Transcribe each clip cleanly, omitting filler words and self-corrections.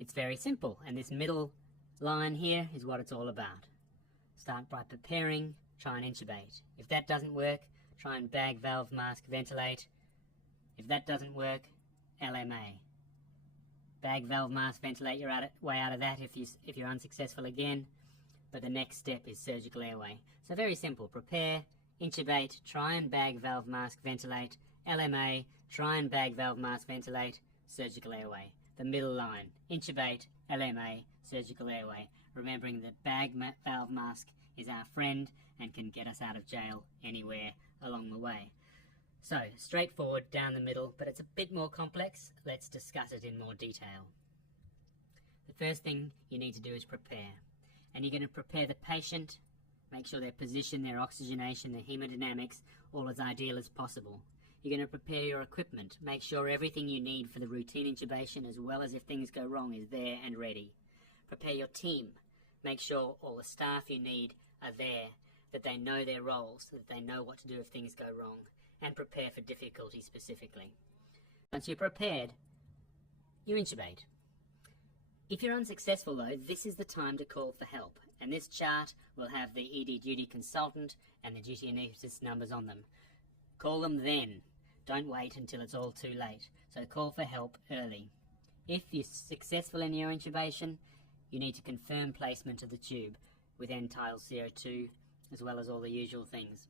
It's very simple, and this middle line here is what it's all about. Start by preparing, try and intubate. If that doesn't work, try and bag, valve, mask, ventilate. If that doesn't work, LMA. Bag, valve, mask, ventilate, you're way out of that if you're unsuccessful again. But the next step is surgical airway. So very simple. Prepare, intubate, try and bag, valve, mask, ventilate. LMA, try and bag, valve, mask, ventilate. Surgical airway. The middle line. Intubate, LMA, surgical airway. Remembering that bag, valve, mask is our friend and can get us out of jail anywhere along the way. So, straightforward down the middle, but it's a bit more complex. Let's discuss it in more detail. The first thing you need to do is prepare. And you're going to prepare the patient, make sure their position, their oxygenation, their hemodynamics, all as ideal as possible. You're going to prepare your equipment, make sure everything you need for the routine intubation, as well as if things go wrong, is there and ready. Prepare your team, make sure all the staff you need are there, that they know their roles, that they know what to do if things go wrong, and prepare for difficulty specifically. Once you're prepared, you intubate. If you're unsuccessful though, this is the time to call for help, and this chart will have the ED duty consultant and the duty anaesthetist numbers on them. Call them then. Don't wait until it's all too late, so call for help early. If you're successful in your intubation, you need to confirm placement of the tube with end-tidal CO2, as well as all the usual things.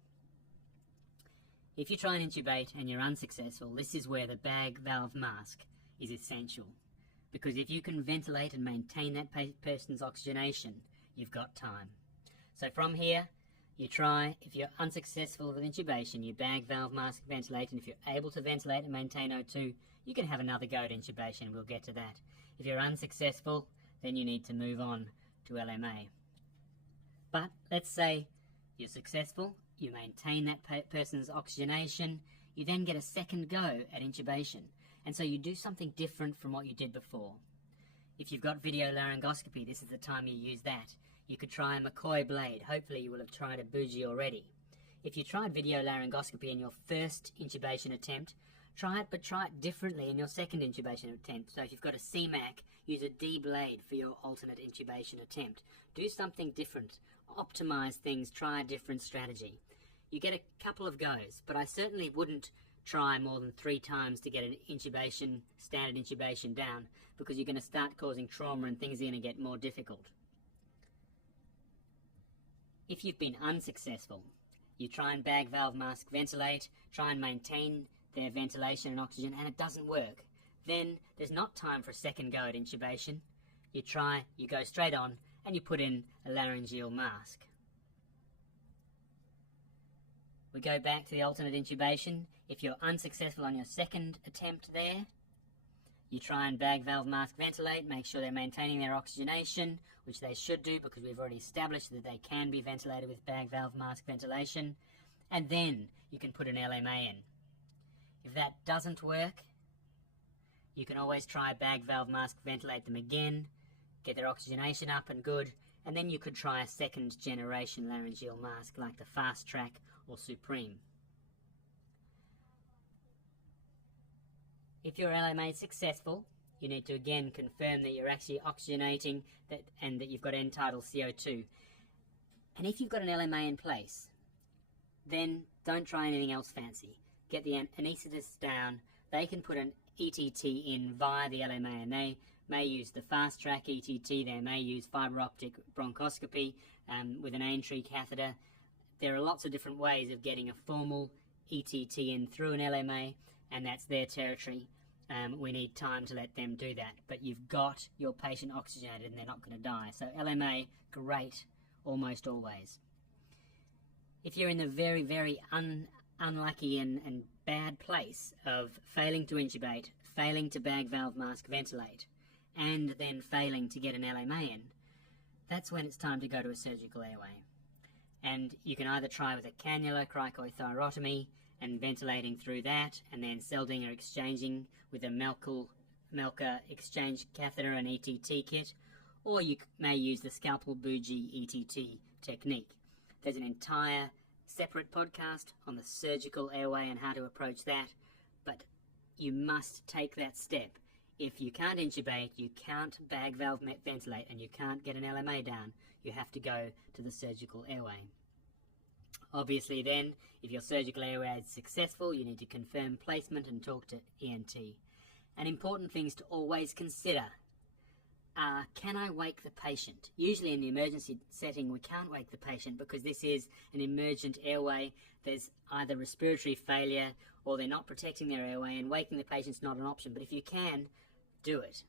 If you try and intubate and you're unsuccessful, this is where the bag, valve, mask is essential. Because if you can ventilate and maintain that person's oxygenation, you've got time. So from here, you try, if you're unsuccessful with intubation, you bag, valve, mask, ventilate, and if you're able to ventilate and maintain O2, you can have another go at intubation, we'll get to that. If you're unsuccessful, then you need to move on to LMA. But let's say you're successful, you maintain that person's oxygenation, you then get a second go at intubation. And so you do something different from what you did before. If you've got video laryngoscopy, this is the time you use that. You could try a McCoy blade. Hopefully you will have tried a bougie already. If you tried video laryngoscopy in your first intubation attempt, try it, but try it differently in your second intubation attempt. So if you've got a CMAC, use a D blade for your alternate intubation attempt. Do something different. Optimize things. Try a different strategy. You get a couple of goes, but I certainly wouldn't try more than 3 times to get an intubation, standard intubation down, because you're going to start causing trauma and things are going to get more difficult. If you've been unsuccessful, you try and bag, valve, mask, ventilate, try and maintain their ventilation and oxygen, and it doesn't work. Then there's not time for a second go at intubation. You go straight on, and you put in a laryngeal mask. We go back to the alternate intubation. If you're unsuccessful on your second attempt there, you try and bag, valve, mask, ventilate, make sure they're maintaining their oxygenation, which they should do because we've already established that they can be ventilated with bag, valve, mask ventilation, and then you can put an LMA in. If that doesn't work, you can always try bag, valve, mask, ventilate them again, get their oxygenation up and good, and then you could try a second generation laryngeal mask like the Fast Track or Supreme. If your LMA is successful, you need to again confirm that you're actually oxygenating and that you've got end-tidal CO2. And if you've got an LMA in place, then don't try anything else fancy. Get the anaesthetist down. They can put an ETT in via the LMA, and they may use the Fast Track ETT, they may use fibre optic bronchoscopy with an entry catheter. There are lots of different ways of getting a formal ETT in through an LMA, and that's their territory. We need time to let them do that. But you've got your patient oxygenated and they're not going to die. So LMA, great, almost always. If you're in the very, very unlucky and bad place of failing to intubate, failing to bag, valve, mask, ventilate, and then failing to get an LMA in, that's when it's time to go to a surgical airway. And you can either try with a cannula, cricothyrotomy, and ventilating through that, and then Seldinger exchanging with a Melker exchange catheter and ETT kit, or you may use the scalpel bougie ETT technique. There's an entire separate podcast on the surgical airway and how to approach that, but you must take that step If you can't intubate, you can't bag valve ventilate, and you can't get an LMA down, you have to go to the surgical airway. Obviously then, if your surgical airway is successful, you need to confirm placement and talk to ENT. And important things to always consider are, can I wake the patient? Usually in the emergency setting, we can't wake the patient because this is an emergent airway. There's either respiratory failure or they're not protecting their airway, and waking the patient's not an option. But if you can, do it.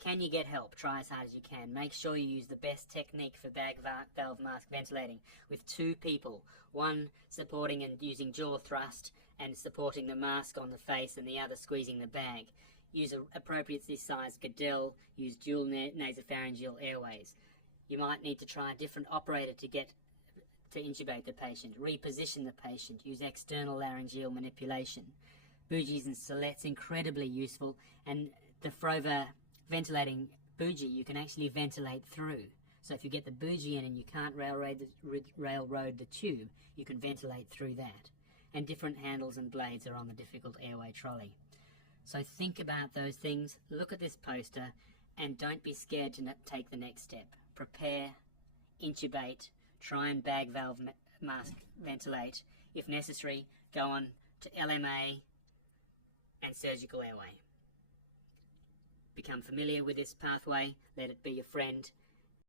Can you get help? Try as hard as you can. Make sure you use the best technique for bag valve mask ventilating, with 2 people, one supporting and using jaw thrust and supporting the mask on the face, and the other squeezing the bag. Use appropriately sized Goodell. Use dual nasopharyngeal airways. You might need to try a different operator to intubate the patient. Reposition the patient. Use external laryngeal manipulation. Bougies and Sillettes, incredibly useful, and the Frover ventilating bougie you can actually ventilate through. So if you get the bougie in and you can't railroad the tube, you can ventilate through that. And different handles and blades are on the difficult airway trolley. So think about those things, look at this poster, and don't be scared to take the next step. Prepare, intubate, try and bag valve mask ventilate. If necessary, go on to LMA and surgical airway. Become familiar with this pathway, let it be your friend,